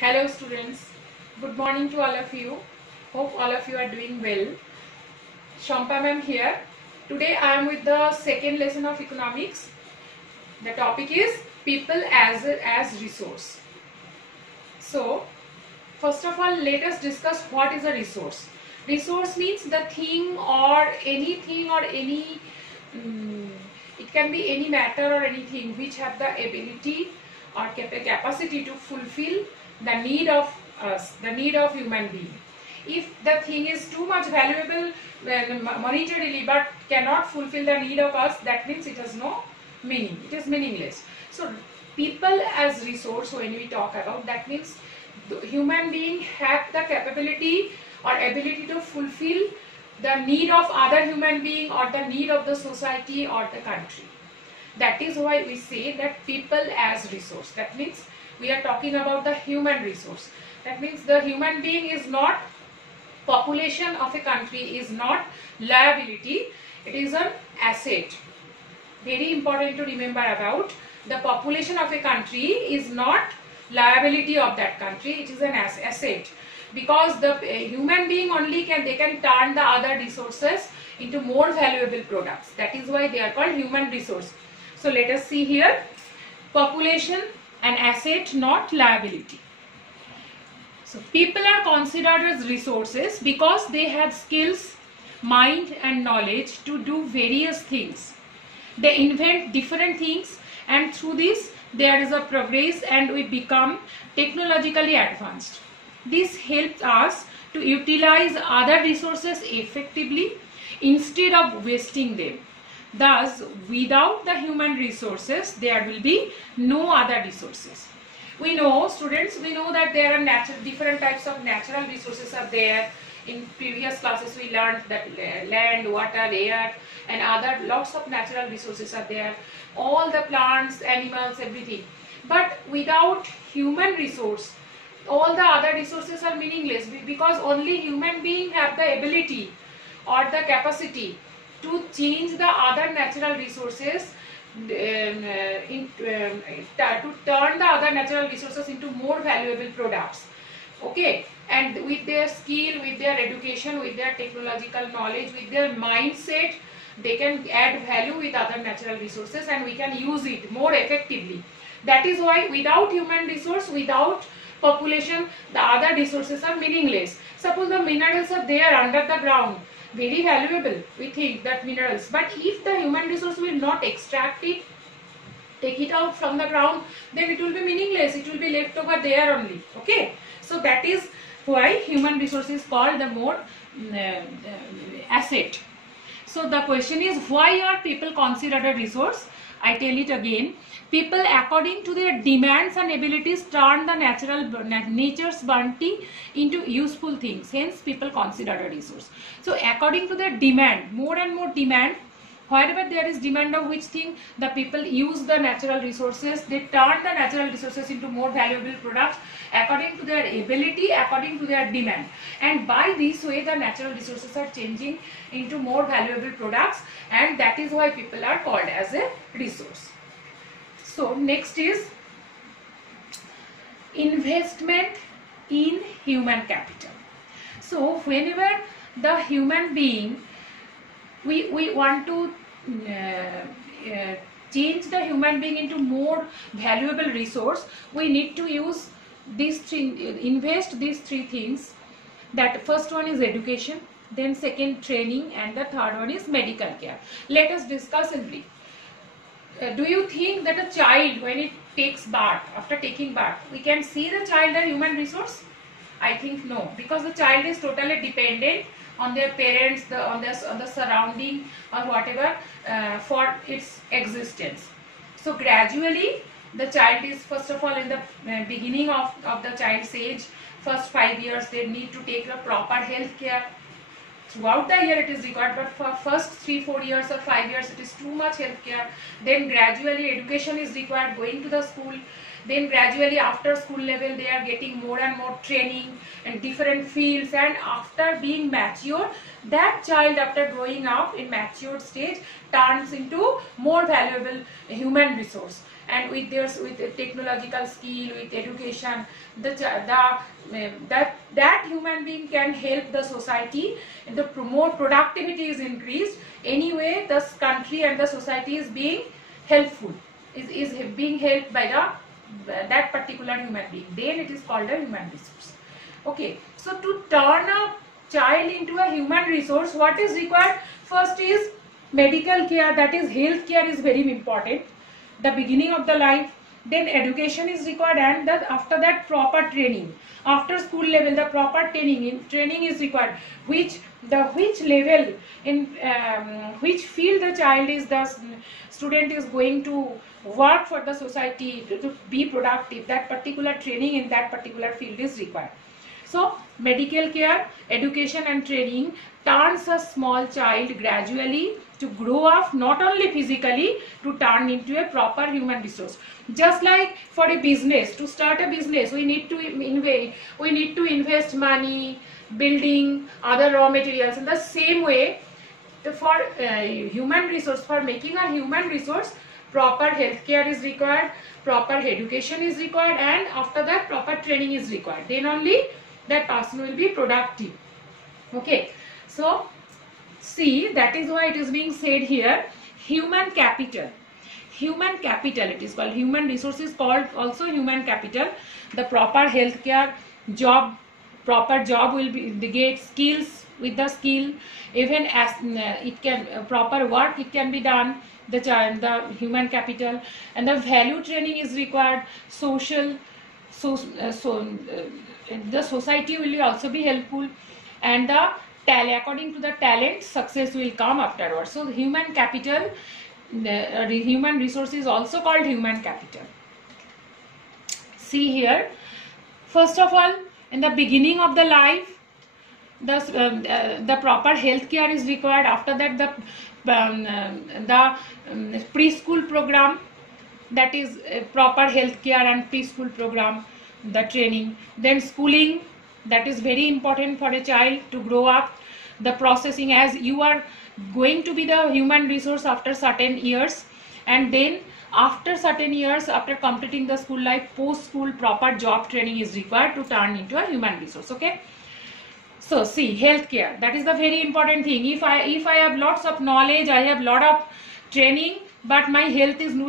Hello students, good morning to all of you. Hope all of you are doing well. Shampa ma'am here. Today I am with the second lesson of economics. The topic is people as resource. So first of all, let us discuss what is a resource. Resource means the thing or anything or any it can be any matter or anything which have the ability or capacity to fulfill the need of us, the need of human being. If the thing is too much valuable monetarily but cannot fulfill the need of us, that means it has no meaning. It is meaningless. So people as resource, when we talk about, that means the human being have the capability or ability to fulfill the need of other human being or the need of the society or the country. That is why we say that people as resource. That means we are talking about the human resource. That means the human being is not, population of a country is not liability, it is an asset. Very important to remember about, the population of a country is not liability of that country, it is an asset. Because the human being only can turn the other resources into more valuable products. That is why they are called human resource. So let us see here, population an asset, not liability. So people are considered as resources because they have skills, mind and knowledge to do various things. They invent different things, and through this there is a progress and we become technologically advanced. This helps us to utilize other resources effectively instead of wasting them. Thus, without the human resources, there will be no other resources. We know, students, we know that there are different types of natural resources are there. In previous classes, we learned that land, water, air, and other lots of natural resources are there. All the plants, animals, everything. But without human resource, all the other resources are meaningless, because only human beings have the ability or the capacity to change the other natural resources, to turn the other natural resources into more valuable products. Okay, and with their skill, with their education, with their technological knowledge, with their mindset, they can add value with other natural resources and we can use it more effectively. That is why without human resource, without population, the other resources are meaningless. Suppose the minerals are there under the ground, very valuable, we think that minerals, but if the human resource will not extract it, take it out from the ground, then it will be meaningless, it will be left over there only. Okay, so that is why human resource is called the more asset. So the question is, why are people considered a resource? I tell it again. People, according to their demands and abilities, turn the nature's bounty into useful things. Hence, people considered a resource. So, according to their demand, more and more demand, wherever there is demand of which thing, the people use the natural resources. They turn the natural resources into more valuable products according to their ability, according to their demand. And by this way, the natural resources are changing into more valuable products, and that is why people are called as a resource. So next is investment in human capital. So whenever the human being, we want to change the human being into more valuable resource, we need to use these three, invest these three things. That first one is education, then second training, and the third one is medical care. Let us discuss in brief. Do you think that a child, when it takes birth, after taking birth, we can see the child a human resource? I think no, because the child is totally dependent on their parents, on the surrounding or whatever for its existence. So gradually the child is, first of all, in the beginning of the child's age, first 5 years, they need to take a proper health care. Throughout the year it is required, but for first 3-4 years or 5 years it is too much health care. Then gradually education is required, going to the school. Then gradually after school level they are getting more and more training in different fields, and after being mature, that child, after growing up in matured stage, turns into more valuable human resource. and with technological skill, with education, that human being can help the society and to promote productivity is increased. Anyway, the country and the society is being helpful, is being helped by that particular human being. Then it is called a human resource. Okay, so to turn a child into a human resource, what is required? First is medical care, that is health care is very important, the beginning of the life. Then education is required, and after that proper training. After school level, the proper training is required. Which level, in which field the child is, the student is going to work for the society, to be productive, that particular training in that particular field is required. So medical care, education and training turns a small child gradually to grow up, not only physically, to turn into a proper human resource. Just like for a business, to start a business, we need to invest money, building, other raw materials. In the same way, for human resource, for making a human resource, proper health care is required, proper education is required, and after that proper training is required. Then only that person will be productive. Okay, so see, that is why it is being said here, human capital. Human capital, it is called. Human resources called also human capital. The proper health care, proper job will be, they get skills, with the skill, even as it can proper work, it can be done, the human capital. And the value training is required. The society will also be helpful, and according to the talent, success will come afterwards. So human capital, the human resource is also called human capital. See here, first of all, in the beginning of the life, the proper health care is required. After that, the preschool program, that is proper health care and preschool program, the training. Then schooling, that is very important for a child to grow up. The processing, as you are going to be the human resource after certain years, and then after certain years, after completing the school life, post school proper job training is required to turn into a human resource. Okay, so see, healthcare, that is the very important thing. If I have lots of knowledge, I have lot of training, but my health will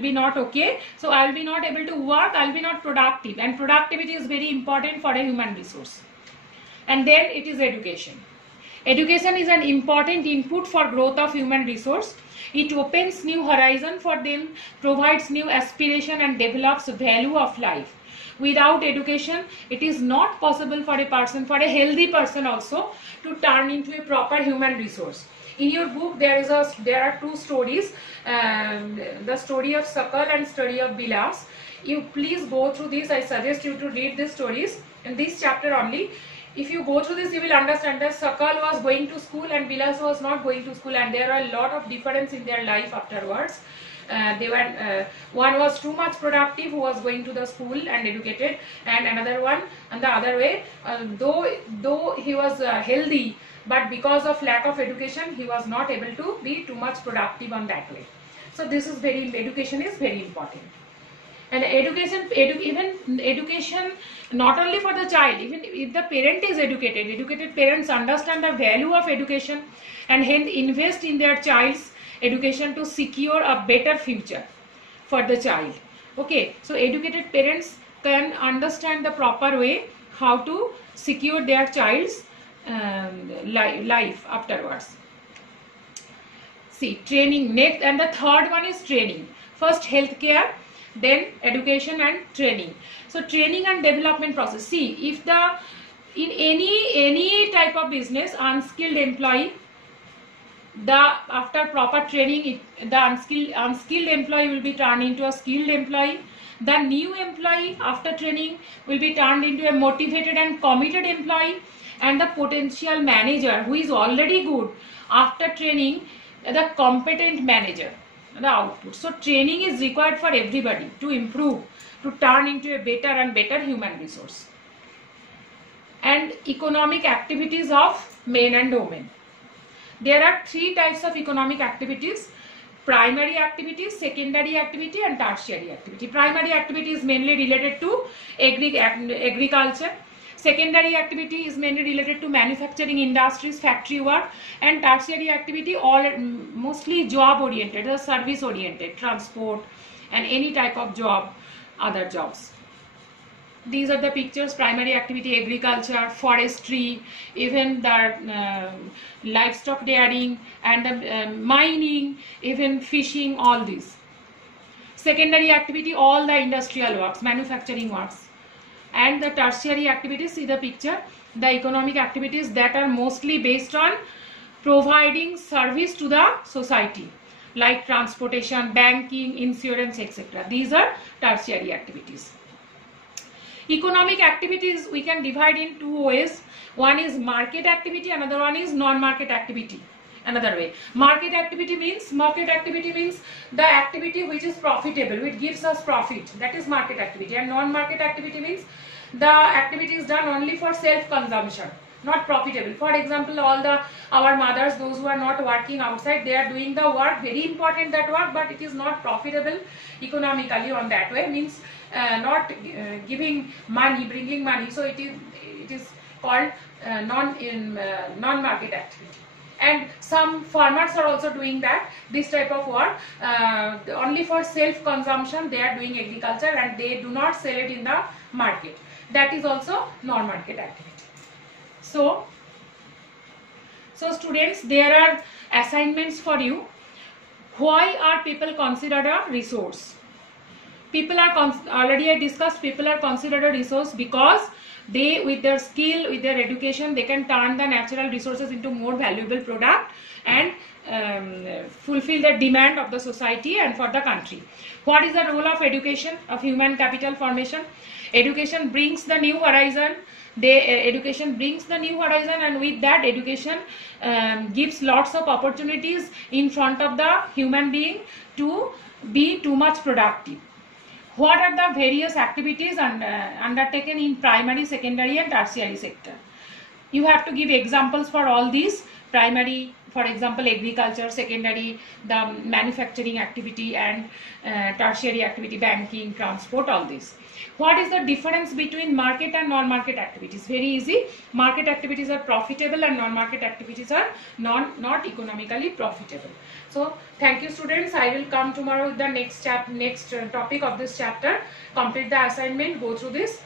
be not okay, so I will be not able to work, I will be not productive, and productivity is very important for a human resource. And then it is education. Education is an important input for growth of human resource. It opens new horizon for them, provides new aspiration, and develops value of life. Without education, it is not possible for a person, for a healthy person also, to turn into a proper human resource. In your book, there are two stories, the story of Sakal and story of Bilas. You please go through this. I suggest you to read these stories in this chapter only. If you go through this, you will understand that Sakal was going to school and Bilas was not going to school, and there are a lot of difference in their life afterwards. One was too much productive, who was going to the school and educated, and another one, and the other way, though he was healthy, but because of lack of education, he was not able to be too much productive on that way. So this is education is very important. And even education, not only for the child, even if the parent is educated parents understand the value of education, and hence invest in their child's education to secure a better future for the child. Okay, so educated parents can understand the proper way how to secure their child's life afterwards. See, training next, and the third one is training. First healthcare, then education and training. So training and development process. See, if in any type of business, unskilled employee, after proper training, the unskilled employee will be turned into a skilled employee. The new employee after training will be turned into a motivated and committed employee, and the potential manager, who is already good, after training, the competent manager, the output. So training is required for everybody to improve, to turn into a better and better human resource. And economic activities of men and women. There are three types of economic activities. primary activity, secondary activity and tertiary activity. Primary activity is mainly related to agriculture. Secondary activity is mainly related to manufacturing industries, factory work, and tertiary activity all mostly job oriented or service oriented, transport and any type of job, other jobs. These are the pictures: primary activity, agriculture, forestry, even the livestock dairying and the mining, even fishing, all these. Secondary activity, all the industrial works, manufacturing works. And the tertiary activities, see the picture, the economic activities that are mostly based on providing service to the society, like transportation, banking, insurance, etc. These are tertiary activities. Economic activities we can divide in two ways. One is market activity, another one is non-market activity. Another way, market activity means the activity which is profitable, which gives us profit, that is market activity. And non-market activity means the activity is done only for self-consumption, not profitable. For example, our mothers, those who are not working outside, they are doing the work, very important that work, but it is not profitable economically on that way, means not giving money, bringing money. So it is called non-market activity. And some farmers are also doing this type of work only for self-consumption. They are doing agriculture and they do not sell it in the market. That is also non-market activity. So students, there are assignments for you. Why are people considered a resource? People are already I discussed, people are considered a resource because they, with their skill, with their education, they can turn the natural resources into more valuable product and fulfill the demand of the society and for the country. What is the role of education, of human capital formation? Education brings the new horizon. Education brings the new horizon, and with that education gives lots of opportunities in front of the human being to be too much productive. What are the various activities undertaken in primary, secondary and tertiary sector? You have to give examples for all these. Primary, for example, agriculture; secondary, the manufacturing activity; and tertiary activity, banking, transport, all these. What is the difference between market and non-market activities? Very easy. Market activities are profitable and non-market activities are not economically profitable. So thank you students. I will come tomorrow with the next topic of this chapter. Complete the assignment, go through this.